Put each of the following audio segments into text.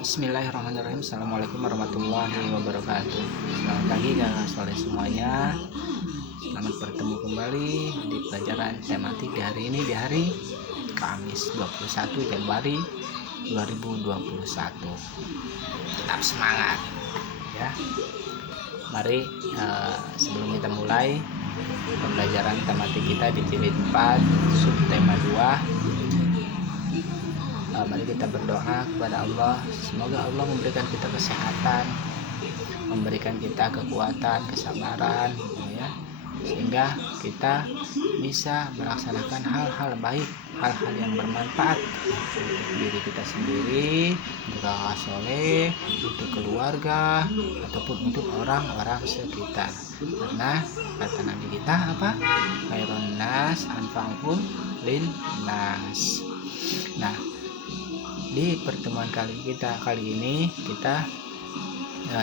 Bismillahirrahmanirrahim. Assalamualaikum warahmatullahi wabarakatuh. Selamat pagi kakak soleh semuanya. Selamat bertemu kembali di pelajaran tematik di hari ini, di hari Kamis 21 Januari 2021. Tetap semangat ya. Mari sebelum kita mulai pembelajaran tematik kita di jilid 4 subtema 2, mari kita berdoa kepada Allah. Semoga Allah memberikan kita kesehatan, memberikan kita kekuatan, kesabaran ya, sehingga kita bisa melaksanakan hal-hal baik, hal-hal yang bermanfaat untuk diri kita sendiri, untuk kakak soleh, untuk keluarga, ataupun untuk orang-orang sekitar. Karena kata Nabi kita apa? Khairun nas anfa'uhum lin nas. Nah, di pertemuan kali ini kita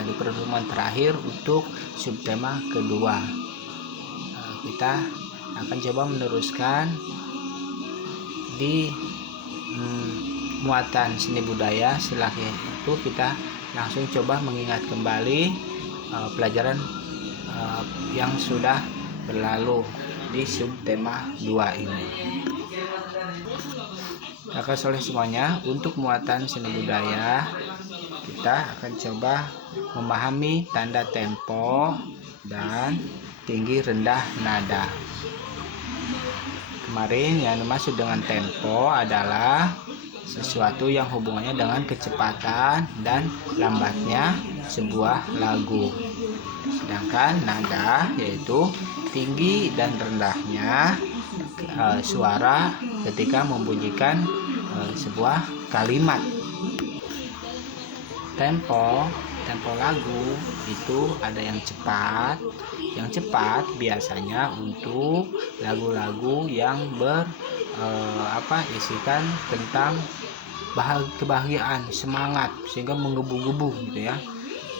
di pertemuan terakhir untuk subtema kedua, kita akan coba meneruskan di muatan seni budaya. Setelah itu kita langsung coba mengingat kembali pelajaran yang sudah berlalu di subtema 2 ini. Kakak soleh semuanya, untuk muatan seni budaya kita akan coba memahami tanda tempo dan tinggi rendah nada. Kemarin yang dimaksud dengan tempo adalah sesuatu yang hubungannya dengan kecepatan dan lambatnya sebuah lagu. Sedangkan nada yaitu tinggi dan rendahnya suara ketika membunyikan sebuah kalimat. Tempo lagu itu ada yang cepat. Yang cepat biasanya untuk lagu-lagu yang isikan tentang kebahagiaan, semangat, sehingga menggebu-gebu gitu ya.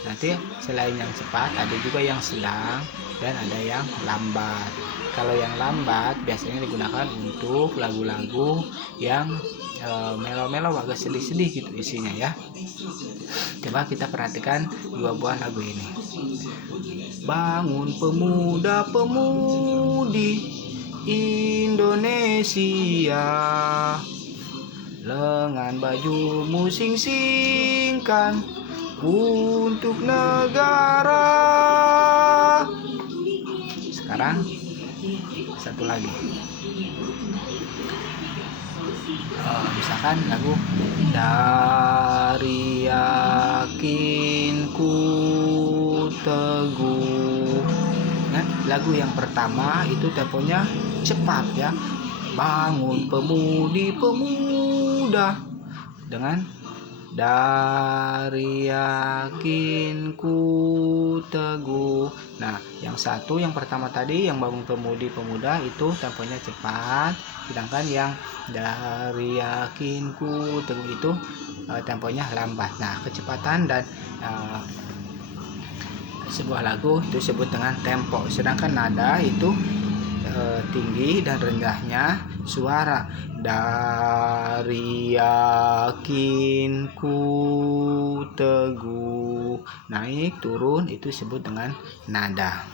Nanti selain yang cepat ada juga yang sedang dan ada yang lambat. Kalau yang lambat biasanya digunakan untuk lagu-lagu yang melo-melo, agak sedih-sedih gitu isinya ya. Coba kita perhatikan dua buah lagu ini. Bangun pemuda-pemudi Indonesia, lengan bajumu sing-singkan untuk negara. Sekarang satu lagi, misalkan lagu dari yakinku teguh. Nah, lagu yang pertama itu temponya cepat ya. Bangun pemuda dengan dari yakinku teguh. Nah, yang pertama tadi yang bangun pemuda itu temponya cepat, sedangkan yang dari yakinku teguh itu temponya lambat. Nah, kecepatan dan sebuah lagu itu disebut dengan tempo. Sedangkan nada itu tinggi dan rendahnya suara. Dari yakinku teguh, naik turun itu disebut dengan nada.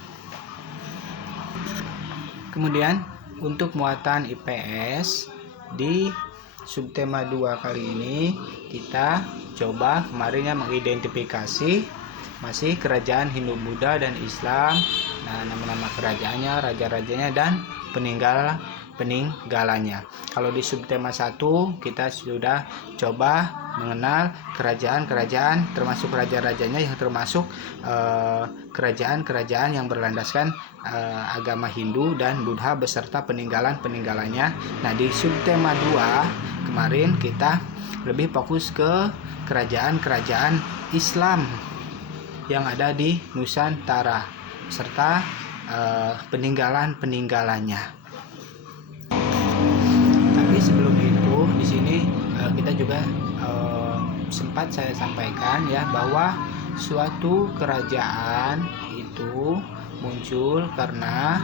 Kemudian untuk muatan IPS di subtema 2 kali ini kita coba kemarinnya mengidentifikasi masih kerajaan Hindu, Buddha dan Islam. Nah, nama-nama kerajaannya, raja-rajanya dan peninggalannya. Kalau di subtema 1 kita sudah coba mengenal kerajaan-kerajaan, termasuk raja-rajanya yang termasuk kerajaan-kerajaan yang berlandaskan agama Hindu dan Buddha beserta peninggalan-peninggalannya. Nah, di subtema 2 kemarin kita lebih fokus ke kerajaan-kerajaan Islam yang ada di Nusantara serta peninggalan-peninggalannya. Tapi sebelum itu di sini kita juga sempat saya sampaikan ya bahwa suatu kerajaan itu muncul karena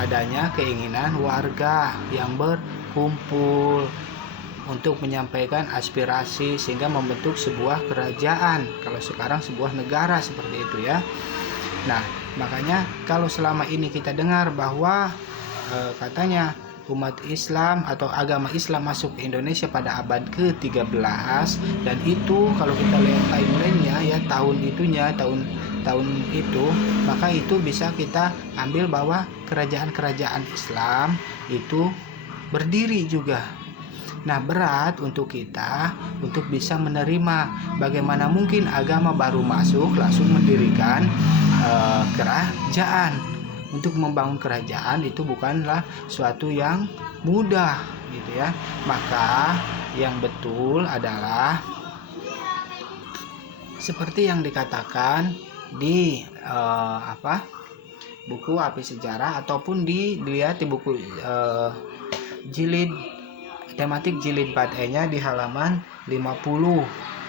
adanya keinginan warga yang berkumpul untuk menyampaikan aspirasi sehingga membentuk sebuah kerajaan, kalau sekarang sebuah negara seperti itu ya. Nah, makanya kalau selama ini kita dengar bahwa katanya umat Islam atau agama Islam masuk ke Indonesia pada abad ke-13, dan itu kalau kita lihat timelinenya ya, tahun itu, maka itu bisa kita ambil bahwa kerajaan-kerajaan Islam itu berdiri juga. Nah, berat untuk kita untuk bisa menerima bagaimana mungkin agama baru masuk langsung mendirikan kerajaan. Untuk membangun kerajaan itu bukanlah suatu yang mudah gitu ya. Maka yang betul adalah seperti yang dikatakan di buku Api Sejarah, ataupun dilihat di buku jilid tematik jilid 4E-nya di halaman 50.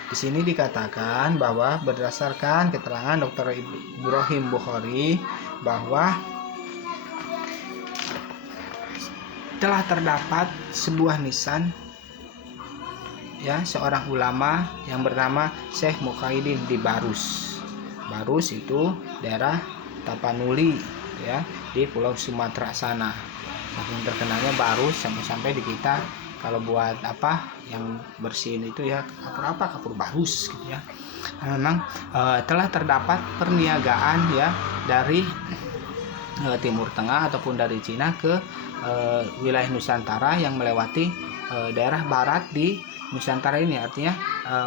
Di sini dikatakan bahwa berdasarkan keterangan Dr. Ibrahim Bukhari bahwa telah terdapat sebuah nisan ya, seorang ulama yang bernama Syekh Mukaidin di Barus. Barus itu daerah Tapanuli ya, di Pulau Sumatera sana. Makin terkenalnya Barus sampai di kita kalau buat apa yang bersihin itu ya kapur Barus gitu ya. Nah, memang telah terdapat perniagaan ya dari Timur Tengah ataupun dari Cina ke wilayah Nusantara yang melewati daerah barat di Nusantara ini, artinya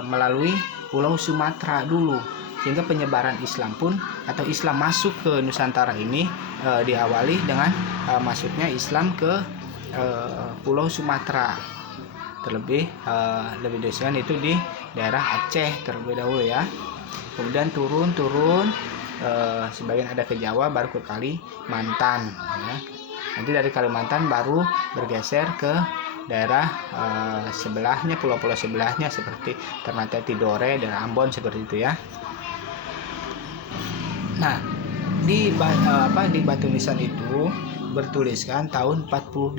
melalui Pulau Sumatera dulu, sehingga penyebaran Islam pun atau Islam masuk ke Nusantara ini diawali dengan masuknya Islam ke Pulau Sumatera, terlebih lebih dahulu itu di daerah Aceh terlebih dahulu ya, kemudian turun sebagian ada ke Jawa, baru ke Kalimantan ya. Nanti dari Kalimantan baru bergeser ke daerah sebelahnya, pulau-pulau sebelahnya seperti Ternate, Tidore, dan Ambon seperti itu ya. Nah, di batu nisan itu bertuliskan tahun 48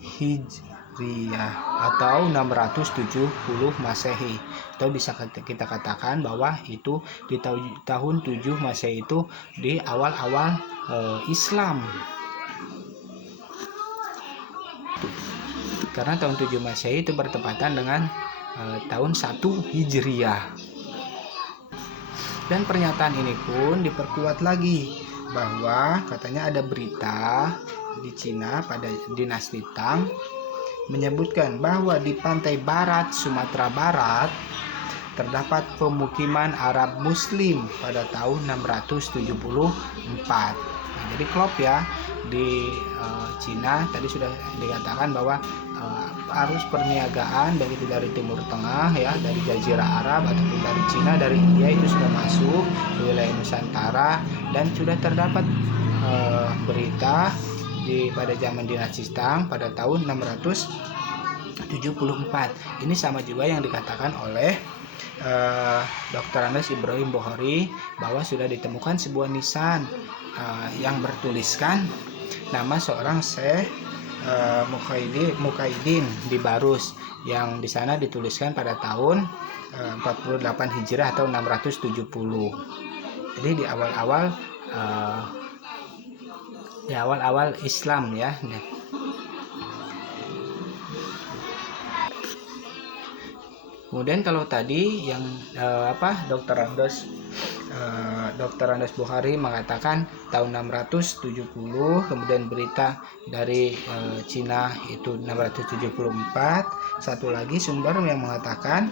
Hijriah atau 670 Masehi. Atau bisa kita katakan bahwa itu di tahun 7 Masehi itu di awal-awal Islam. Karena tahun 7 Masehi itu bertepatan dengan tahun 1 Hijriah. Dan pernyataan ini pun diperkuat lagi bahwa katanya ada berita di Cina pada dinasti Tang menyebutkan bahwa di pantai barat Sumatera Barat terdapat pemukiman Arab Muslim pada tahun 674. Nah, jadi klop ya, di Cina tadi sudah dikatakan bahwa arus perniagaan baik itu dari Timur Tengah ya, dari Jazirah Arab ataupun dari Cina, dari India itu sudah masuk ke wilayah Nusantara, dan sudah terdapat berita pada zaman dinasti Tang pada tahun 674. Ini sama juga yang dikatakan oleh Dr. Andes Ibrahim Bukhari bahwa sudah ditemukan sebuah nisan yang bertuliskan nama seorang Syekh Mukaidin di Barus, yang di sana dituliskan pada tahun 48 Hijriah atau 670. Jadi di awal-awal Islam ya. Kemudian kalau tadi yang Dr. Andes Bukhari mengatakan tahun 670, kemudian berita dari Cina itu 674. Satu lagi sumber yang mengatakan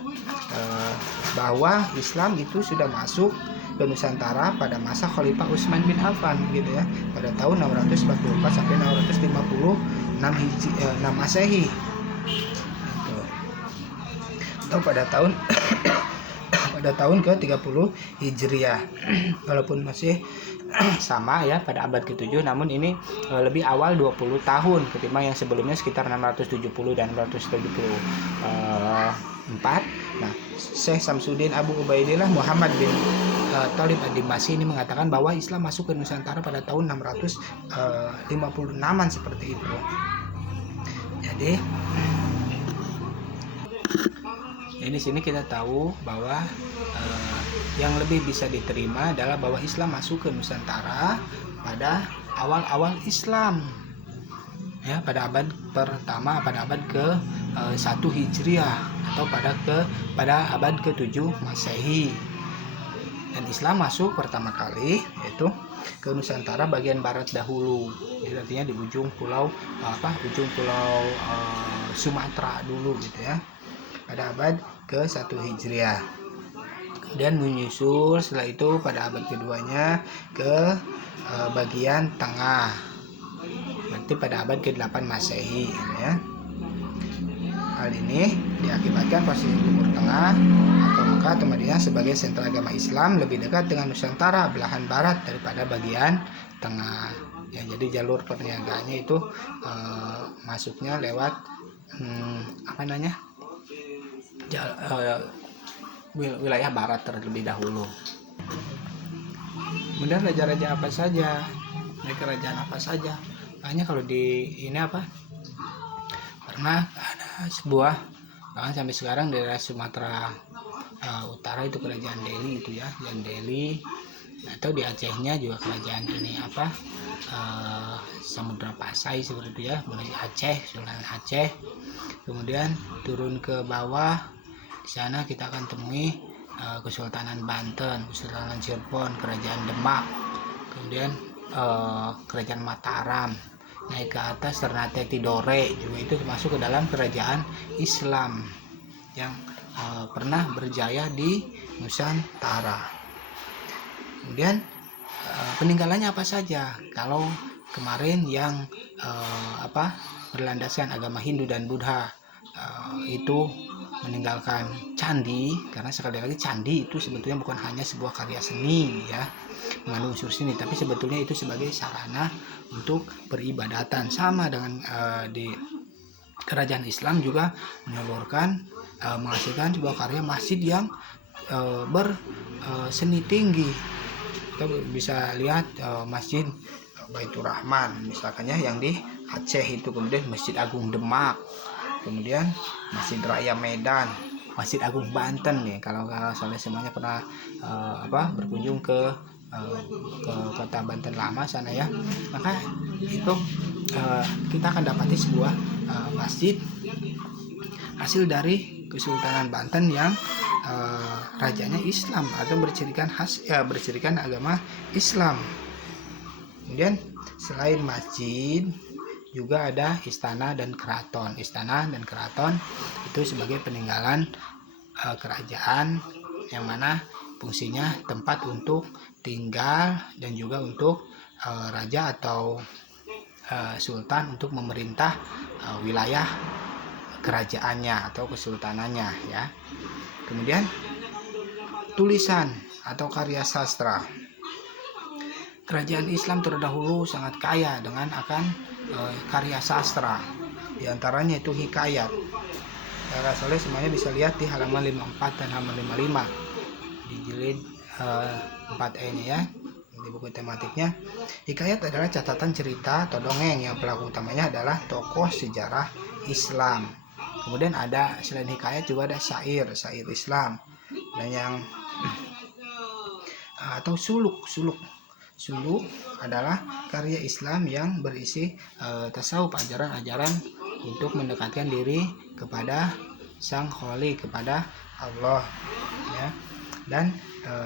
bahwa Islam itu sudah masuk ke Nusantara pada masa Khalifah Utsman bin Affan gitu ya, pada tahun 644 sampai 656 Masehi. Atau pada tahun ke-30 Hijriah. Walaupun masih sama ya pada abad ke-7, namun ini lebih awal 20 tahun ketimbang yang sebelumnya sekitar 670 dan 674. Nah, Syekh Samsuddin Abu Ubaidillah Muhammad bin Thalib ad-Dimashqi ini mengatakan bahwa Islam masuk ke Nusantara pada tahun 656-an seperti itu. Jadi Jadi di sini kita tahu bahwa yang lebih bisa diterima adalah bahwa Islam masuk ke Nusantara pada awal-awal Islam, ya, pada abad pertama, pada abad ke 1 Hijriah, atau pada abad ke-7 Masehi. Dan Islam masuk pertama kali yaitu ke Nusantara bagian barat dahulu. Jadi artinya di ujung pulau Sumatera dulu gitu ya, pada abad ke-1 Hijriah. Kemudian menyusul setelah itu pada abad keduanya ke bagian tengah, nanti pada abad ke-8 Masehi ya. Hal ini diakibatkan posisi Timur Tengah atau Mekah atau Madinah sebagai sentra agama Islam lebih dekat dengan Nusantara belahan barat daripada bagian tengah. Ya, jadi jalur perniagaannya itu masuknya lewat wilayah barat terlebih dahulu. Kemudian raja-raja apa saja, kerajaan apa saja? Makanya kalau di ini pernah ada sebuah, bahkan sampai sekarang daerah Sumatera Utara itu kerajaan Delhi itu ya, yang Delhi, atau di Acehnya juga kerajaan ini Samudra Pasai seperti itu ya, mulai Aceh, Sultan Aceh. Kemudian turun ke bawah, di sana kita akan temui Kesultanan Banten, Kesultanan Cirebon, Kerajaan Demak, kemudian Kerajaan Mataram. Naik ke atas Ternate Tidore juga itu masuk ke dalam kerajaan Islam yang pernah berjaya di Nusantara. Kemudian peninggalannya apa saja? Kalau kemarin yang berlandaskan agama Hindu dan Buddha itu meninggalkan candi, karena sekali lagi candi itu sebetulnya bukan hanya sebuah karya seni ya, mengandung unsur seni, tapi sebetulnya itu sebagai sarana untuk beribadatan. Sama dengan di kerajaan Islam juga menghasilkan sebuah karya masjid yang berseni tinggi. Kita bisa lihat Masjid Baitur Rahman misalkannya yang di Aceh itu, kemudian Masjid Agung Demak, kemudian Masjid Raya Medan, Masjid Agung Banten nih. Kalau soalnya semuanya pernah berkunjung ke kota Banten lama sana ya, maka itu kita akan dapati sebuah masjid hasil dari Kesultanan Banten yang rajanya Islam atau bercirikan agama Islam. Kemudian selain masjid juga ada istana dan keraton. Istana dan keraton itu sebagai peninggalan kerajaan yang mana fungsinya tempat untuk tinggal dan juga untuk raja atau sultan untuk memerintah wilayah kerajaannya atau kesultanannya ya. Kemudian tulisan atau karya sastra. Kerajaan Islam terdahulu sangat kaya dengan akan karya sastra. Di antaranya itu hikayat. Soalnya semuanya bisa lihat di halaman 54 dan halaman 55 di jilid 4E-nya ya, di buku tematiknya. Hikayat adalah catatan cerita atau dongeng yang pelaku utamanya adalah tokoh sejarah Islam. Kemudian ada selain hikayat juga ada syair Islam, dan yang atau suluk adalah karya Islam yang berisi tasawuf, ajaran-ajaran untuk mendekatkan diri kepada Sang Khalik, kepada Allah ya. Dan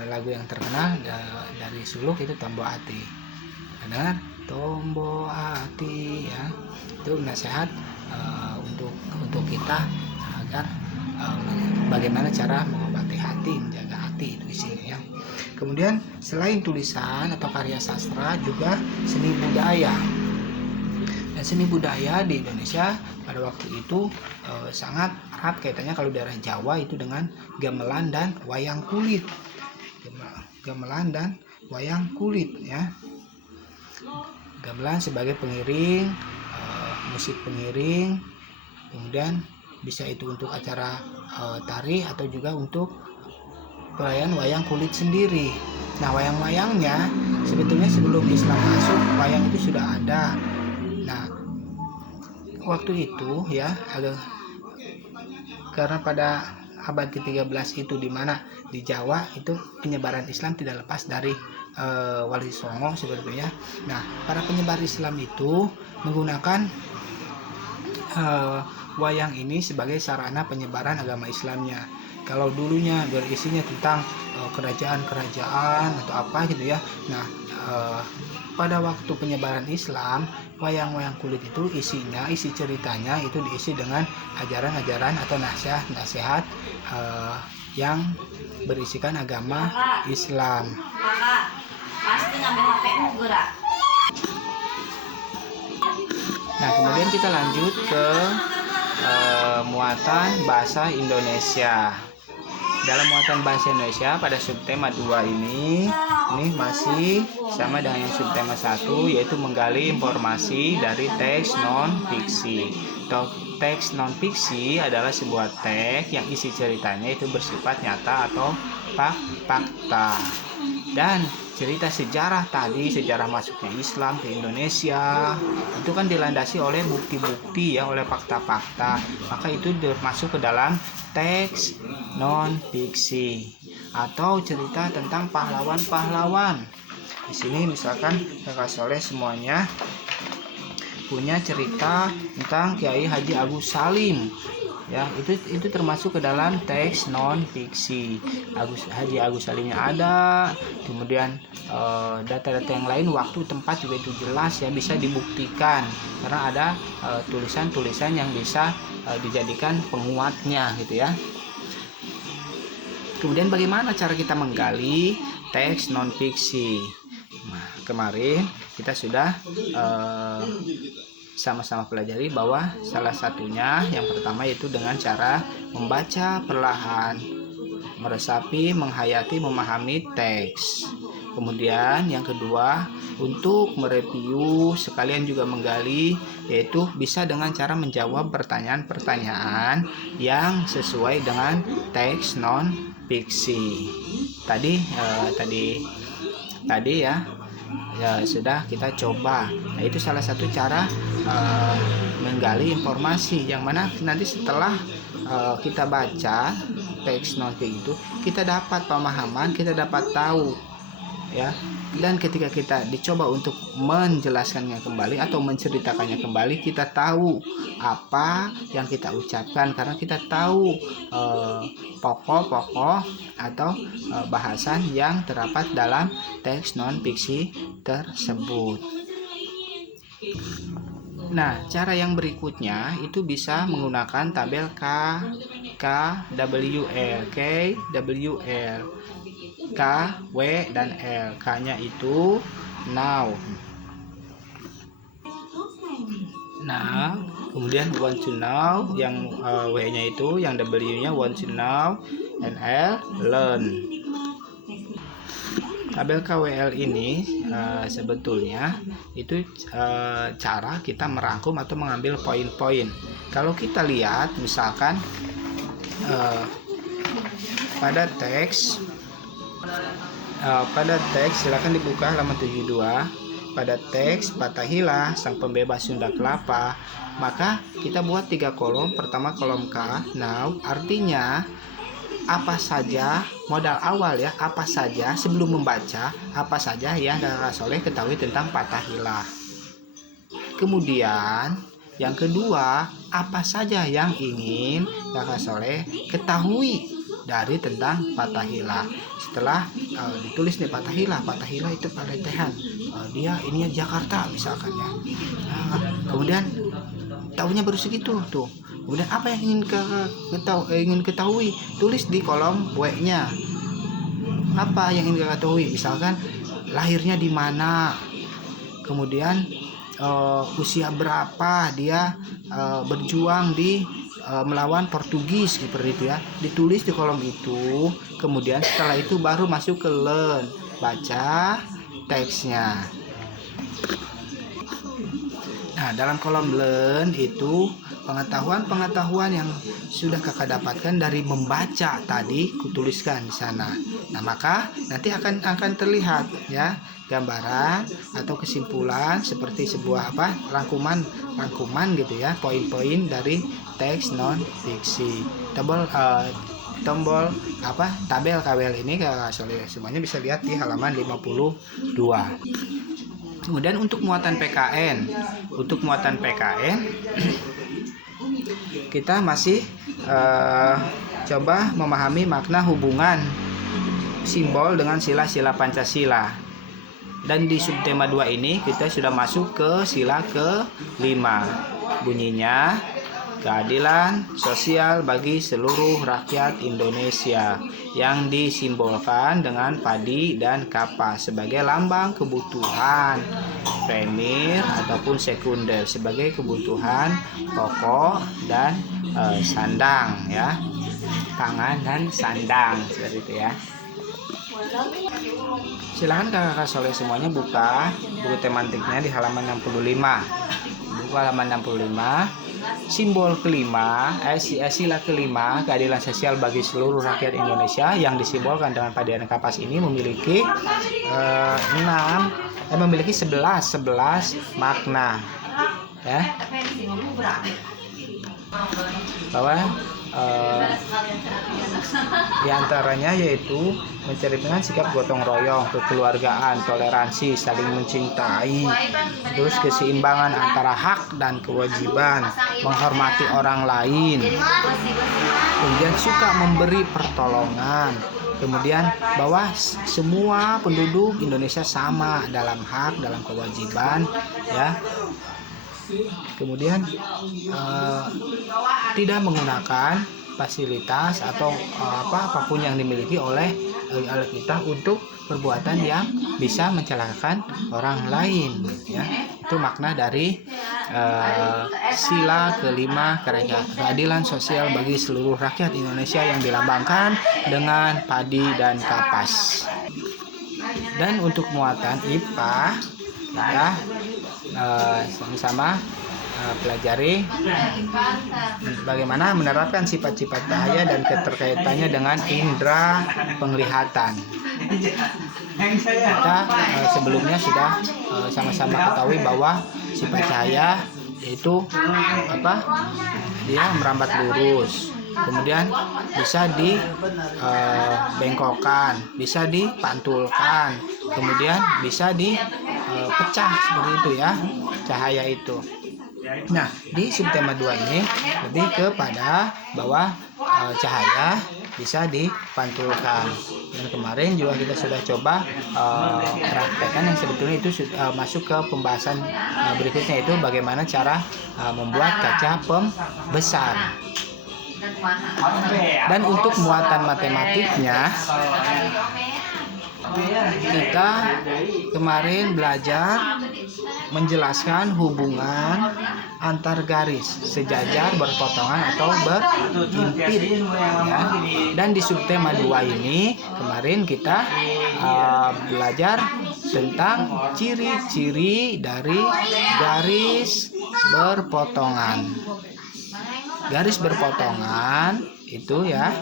lagu yang terkenal dari suluk itu Tombo Ati. Dengar Tombo Ati ya, itu nasihat untuk kita agar bagaimana cara mengobati hati, menjaga hati, itu isinya ya. Kemudian selain tulisan atau karya sastra juga seni budaya. Dan seni budaya di Indonesia pada waktu itu sangat erat kaitannya, kalau daerah Jawa itu dengan gamelan dan wayang kulit. Gamelan dan wayang kulit ya. Gamelan sebagai pengiring, musik pengiring, kemudian bisa itu untuk acara tari atau juga untuk perayaan wayang kulit sendiri. Nah, wayang-wayangnya sebetulnya sebelum Islam masuk, wayang itu sudah ada. Nah, waktu itu ya karena pada abad ke-13 itu di mana di Jawa itu penyebaran Islam tidak lepas dari Wali Songo seperti itu ya. Nah, para penyebar Islam itu menggunakan wayang ini sebagai sarana penyebaran agama Islamnya. Kalau dulunya berisinya tentang kerajaan-kerajaan atau apa gitu ya. Nah, pada waktu penyebaran Islam, wayang-wayang kulit itu isi ceritanya itu diisi dengan ajaran-ajaran atau nasihat yang berisikan agama Islam. Pasti ngambil HP-mu gerak. Nah, kemudian kita lanjut ke muatan bahasa Indonesia. Dalam muatan bahasa Indonesia pada subtema 2 ini masih sama dengan yang subtema 1, yaitu menggali informasi dari teks non-fiksi. Teks non-fiksi adalah sebuah teks yang isi ceritanya itu bersifat nyata atau fakta. Dan cerita sejarah tadi, sejarah masuknya Islam ke Indonesia, itu kan dilandasi oleh bukti-bukti ya, oleh fakta-fakta. Maka itu masuk ke dalam teks non-fiksi atau cerita tentang pahlawan-pahlawan. Di sini misalkan Kakak Soleh semuanya punya cerita tentang Kiai Haji Agus Salim. Ya, itu termasuk ke dalam teks non fiksi. Haji Agus Salimnya ada, kemudian data-data yang lain, waktu, tempat juga itu jelas ya, bisa dibuktikan karena ada tulisan-tulisan yang bisa dijadikan penguatnya gitu ya. Kemudian bagaimana cara kita menggali teks non fiksi? Nah, kemarin kita sudah sama-sama pelajari bahwa salah satunya yang pertama yaitu dengan cara membaca perlahan, meresapi, menghayati, memahami teks. Kemudian yang kedua, untuk mereview sekalian juga menggali, yaitu bisa dengan cara menjawab pertanyaan-pertanyaan yang sesuai dengan teks non fiksi. Tadi ya sudah kita coba. Nah, itu salah satu cara menggali informasi yang mana nanti setelah kita baca teks non fiksi itu kita dapat pemahaman, kita dapat tahu ya. Dan ketika kita dicoba untuk menjelaskannya kembali atau menceritakannya kembali, kita tahu apa yang kita ucapkan karena kita tahu pokok-pokok atau bahasan yang terdapat dalam teks non fiksi tersebut. Nah, cara yang berikutnya itu bisa menggunakan tabel KWL. K, W, dan L. K-nya itu now. Kemudian want to know, yang W-nya itu, yang W-nya want to know, and L, learn. Tabel KWL ini sebetulnya itu cara kita merangkum atau mengambil poin-poin. Kalau kita lihat misalkan pada teks silakan dibuka halaman 72. Pada teks Fathahilah sang pembebas Sunda Kelapa, maka kita buat 3 kolom. Pertama kolom K, now, artinya apa saja, modal awal ya, apa saja sebelum membaca, apa saja yang Kakak Soleh ketahui tentang Fathahilah. Kemudian yang kedua, apa saja yang ingin Kakak Soleh ketahui dari tentang Fathahilah. Setelah ditulis nih Fathahilah itu paletehan, dia ininya Jakarta misalkan ya. Kemudian tahunya baru segitu tuh. Kemudian apa yang ingin ketahui, tulis di kolom W-nya. Apa yang ingin ketahui? Misalkan lahirnya di mana, kemudian usia berapa dia berjuang di melawan Portugis seperti itu ya, ditulis di kolom itu. Kemudian setelah itu baru masuk ke learn, baca teksnya. Nah, dalam kolom learn itu pengetahuan yang sudah kakak dapatkan dari membaca tadi kutuliskan di sana. Nah, maka nanti akan terlihat ya gambaran atau kesimpulan seperti sebuah rangkuman gitu ya, poin-poin dari teks non fiksi. Tombol tabel KWL ini kakak semuanya bisa lihat di halaman 52. Kemudian untuk muatan PKN kita masih coba memahami makna hubungan simbol dengan sila-sila Pancasila. Dan di subtema 2 ini kita sudah masuk ke sila ke-5. Bunyinya keadilan sosial bagi seluruh rakyat Indonesia yang disimbolkan dengan padi dan kapas sebagai lambang kebutuhan primer ataupun sekunder, sebagai kebutuhan pokok dan sandang ya, pangan dan sandang, seperti itu ya. Silahkan kakak soleh semuanya buka buku tematiknya di halaman 65. Buku halaman 65. Simbol kelima, sila kelima, keadilan sosial bagi seluruh rakyat Indonesia yang disimbolkan dengan padi dan kapas ini memiliki 11 makna ya, bahwa diantaranya yaitu mencerminkan sikap gotong royong, kekeluargaan, toleransi, saling mencintai, terus keseimbangan antara hak dan kewajiban, menghormati orang lain, kemudian suka memberi pertolongan, kemudian bahwa semua penduduk Indonesia sama dalam hak, dalam kewajiban ya. Kemudian tidak menggunakan fasilitas atau apapun yang dimiliki oleh kita untuk perbuatan yang bisa mencelakakan orang lain ya. Itu makna dari sila kelima, keadilan sosial bagi seluruh rakyat Indonesia yang dilambangkan dengan padi dan kapas. Dan untuk muatan IPA ya, sama-sama pelajari bagaimana menerapkan sifat-sifat cahaya dan keterkaitannya dengan indera penglihatan. Kita sebelumnya sudah sama-sama ketahui bahwa sifat cahaya itu dia merambat lurus, kemudian bisa dibengkokkan, bisa dipantulkan, kemudian bisa dipecah seperti itu ya cahaya itu. Nah, di subtema 2 ini lebih kepada bahwa cahaya bisa dipantulkan. Dan kemarin juga kita sudah coba praktekkan yang sebetulnya itu masuk ke pembahasan berikutnya, itu bagaimana cara membuat kaca pembesar. Dan untuk muatan matematiknya kita kemarin belajar menjelaskan hubungan antar garis sejajar, berpotongan atau berimpit ya. Dan di subtema 2 ini kemarin kita belajar tentang ciri-ciri dari garis berpotongan. Garis berpotongan itu ya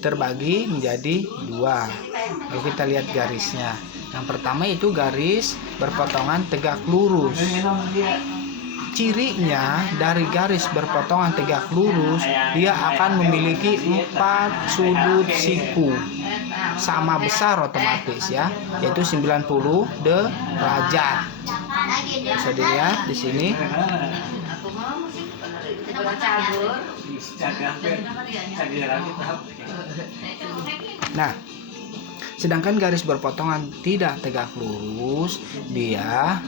terbagi menjadi 2. Kalau kita lihat garisnya, yang pertama itu garis berpotongan tegak lurus. Cirinya dari garis berpotongan tegak lurus, dia akan memiliki 4 sudut siku sama besar otomatis ya, yaitu 90 derajat. Bisa dilihat di sini. Nah, sedangkan garis berpotongan tidak tegak lurus, dia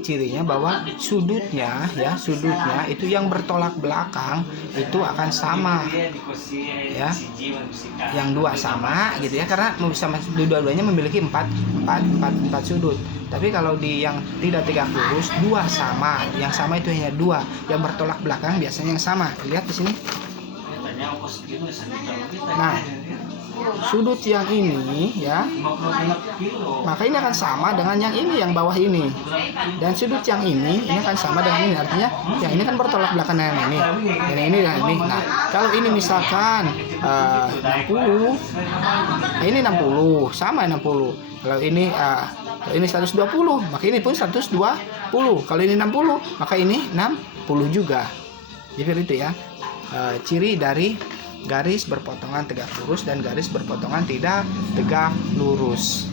cirinya bahwa sudutnya itu yang bertolak belakang itu akan sama ya, yang 2 sama gitu ya, karena dua-duanya memiliki 4 sudut. Tapi kalau di yang tidak tegak lurus 2 sama, yang sama itu hanya 2, yang bertolak belakang biasanya yang sama. Lihat di sini Nah, sudut yang ini ya, maka ini akan sama dengan yang ini, yang bawah ini. Dan sudut yang ini akan sama dengan ini. Artinya yang ini kan bertolak belakang dengan ini. Dan ini dan ini. Nah, kalau ini misalkan 60, ini 60, sama 60. Kalau ini 120, maka ini pun 120. Kalau ini 60, maka ini 60 juga. Jadi itu ya, ciri dari garis berpotongan tegak lurus dan garis berpotongan tidak tegak lurus.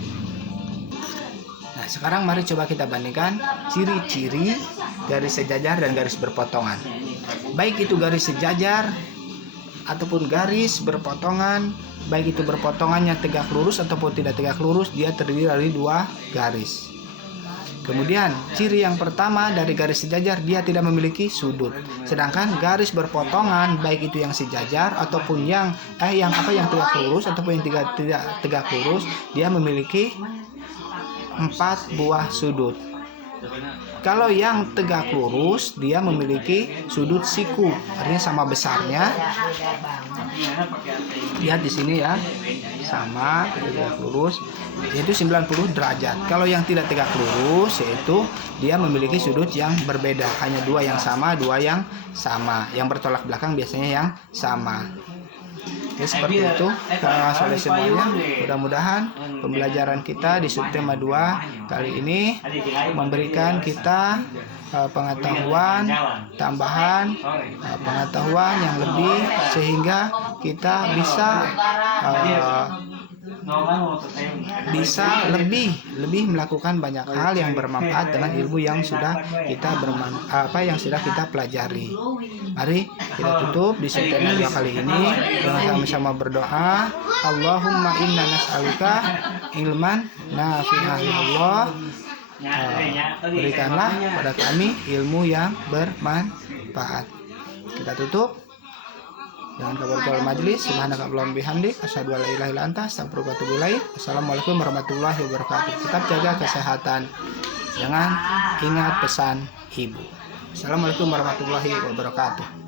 Nah, sekarang mari coba kita bandingkan ciri-ciri garis sejajar dan garis berpotongan. Baik itu garis sejajar ataupun garis berpotongan, baik itu berpotongannya tegak lurus ataupun tidak tegak lurus, dia terdiri dari dua garis. Kemudian ciri yang pertama dari garis sejajar, dia tidak memiliki sudut. Sedangkan garis berpotongan, baik itu yang sejajar ataupun yang tegak lurus ataupun yang tidak tegak lurus, dia memiliki 4 buah sudut. Kalau yang tegak lurus, dia memiliki sudut siku, artinya sama besarnya. Lihat di sini ya, sama tegak lurus, yaitu 90 derajat. Kalau yang tidak tegak lurus, yaitu dia memiliki sudut yang berbeda, hanya 2 yang sama, 2 yang sama. Yang bertolak belakang biasanya yang sama. Ya, seperti itu. Terima kasih semuanya. Mudah-mudahan pembelajaran kita di subtema 2 kali ini memberikan kita pengetahuan tambahan, pengetahuan yang lebih, sehingga kita bisa lebih melakukan banyak hal yang bermanfaat dengan ilmu yang sudah kita pelajari. Mari kita tutup di subtema 2 kali ini dengan sama-sama berdoa. Allahumma inna nas'aluka ilman nafi'ah, ya Allah, berikanlah pada kami ilmu yang bermanfaat. Kita tutup dengan kabar majelis. Subhanakallahumma bihamdik, asyhadu an la ilaha illa anta, astaghfiruka wa atubu ilaik. Assalamualaikum warahmatullahi wabarakatuh. Tetap jaga kesehatan. Jangan ingat pesan ibu. Assalamualaikum warahmatullahi wabarakatuh.